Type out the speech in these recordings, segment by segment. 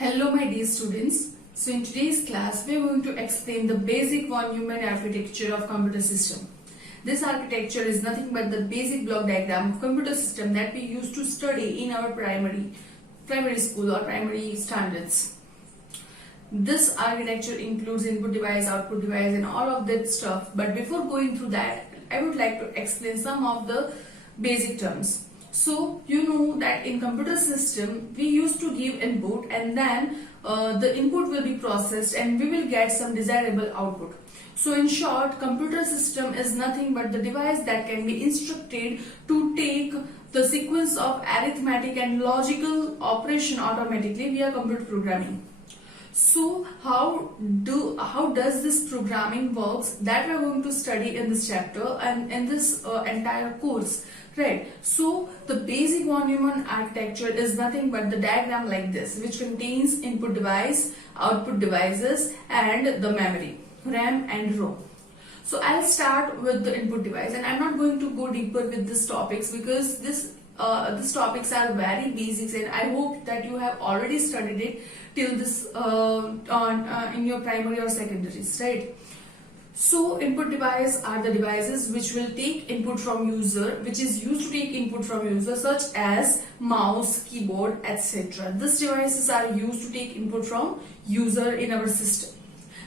Hello my dear students. So in today's class we are going to explain the basic Von-Neumann architecture of computer system. This architecture is nothing but the basic block diagram of computer system that we used to study in our primary school or primary standards. This architecture includes input device, output device and all of that stuff, but before going through that I would like to explain some of the basic terms. So you know that in computer system we used to give input and then the input will be processed and we will get some desirable output. So in short, computer system is nothing but the device that can be instructed to take the sequence of arithmetic and logical operation automatically via computer programming. So how does this programming works, that we are going to study in this chapter and in this entire course, right? So the basic Von-Neumann architecture is nothing but the diagram like this, which contains input device, output devices and the memory, RAM and ROM. So I'll start with the input device and I'm not going to go deeper with these topics because these topics are very basics and I hope that you have already studied it till this in your primary or secondaries, right? So input device are the devices which will take input from user, which is used to take input from user, such as mouse, keyboard, etc. These devices are used to take input from user in our system.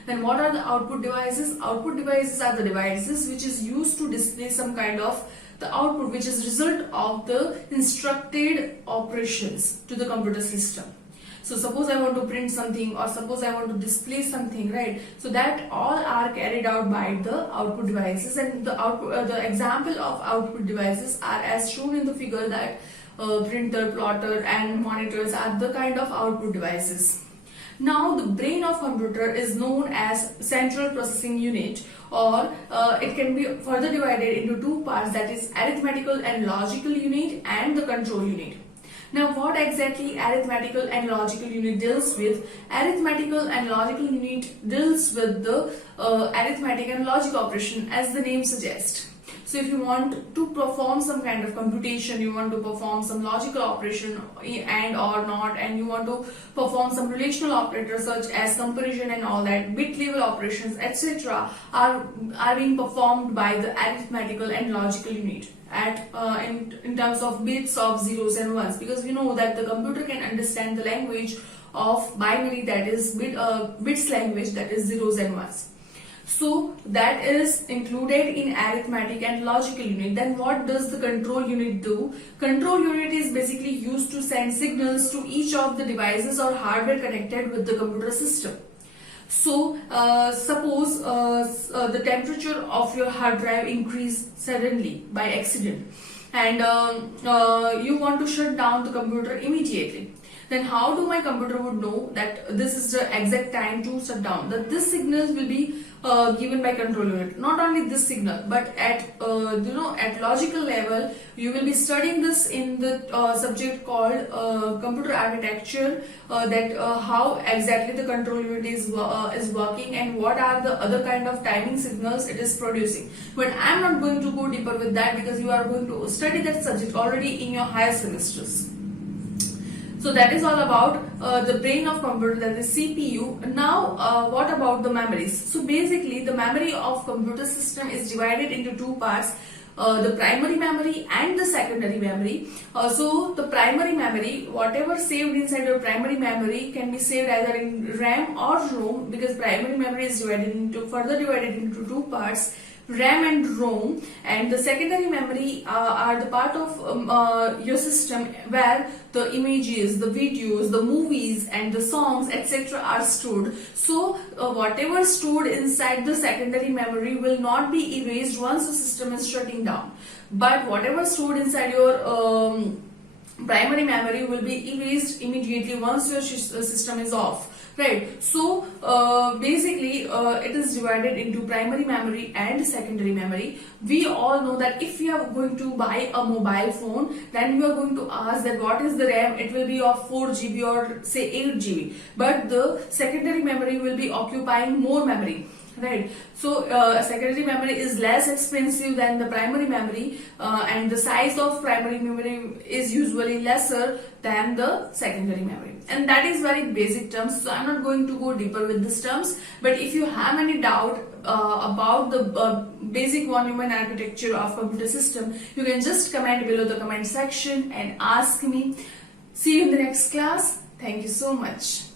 Then what are the output devices? Output devices are the devices which is used to display some kind of the output, which is result of the instructed operations to the computer system. So suppose I want to print something or suppose I want to display something, right? So that all are carried out by the output devices, and the output, the example of output devices are as shown in the figure, that printer, plotter and monitors are the kind of output devices. Now the brain of computer is known as central processing unit, or it can be further divided into two parts, that is arithmetical and logical unit and the control unit. Now what exactly arithmetical and logical unit deals with? Arithmetical and logical unit deals with the arithmetic and logic operation, as the name suggests. So if you want to perform some kind of computation, you want to perform some logical operation and or not, and you want to perform some relational operators such as comparison and all that, bit level operations, etc. are being performed by the arithmetical and logical unit at in terms of bits of zeros and ones, because we know that the computer can understand the language of binary, that is bits language, that is zeros and ones. So that is included in arithmetic and logical unit. Then what does the control unit do? Control unit is basically used to send signals to each of the devices or hardware connected with the computer system. So suppose the temperature of your hard drive increased suddenly by accident, and you want to shut down the computer immediately. Then how do my computer would know that this is the exact time to shut down? That this signal will be given by control unit. Not only this signal, but at at logical level, you will be studying this in the subject called computer architecture. That how exactly the control unit is working and what are the other kind of timing signals it is producing. But I am not going to go deeper with that because you are going to study that subject already in your higher semesters. So that is all about the brain of computer, that is CPU. Now what about the memories? So basically the memory of computer system is divided into two parts, the primary memory and the secondary memory. So the primary memory, whatever saved inside your primary memory can be saved either in RAM or ROM, because primary memory is further divided into two parts, RAM and ROM. And the secondary memory are the part of your system where the images, the videos, the movies and the songs etc. are stored. So whatever stored inside the secondary memory will not be erased once the system is shutting down, but whatever stored inside your primary memory will be erased immediately once your system is off. Right, so basically it is divided into primary memory and secondary memory. We all know that if you are going to buy a mobile phone, then you are going to ask that what is the RAM. It will be of 4 GB or say 8 GB, but the secondary memory will be occupying more memory. Right, so secondary memory is less expensive than the primary memory, and the size of primary memory is usually lesser than the secondary memory. And that is very basic terms, so I'm not going to go deeper with these terms. But if you have any doubt about the basic Von-Neumann architecture of computer system, you can just comment below the comment section and ask me. See you in the next class. Thank you so much.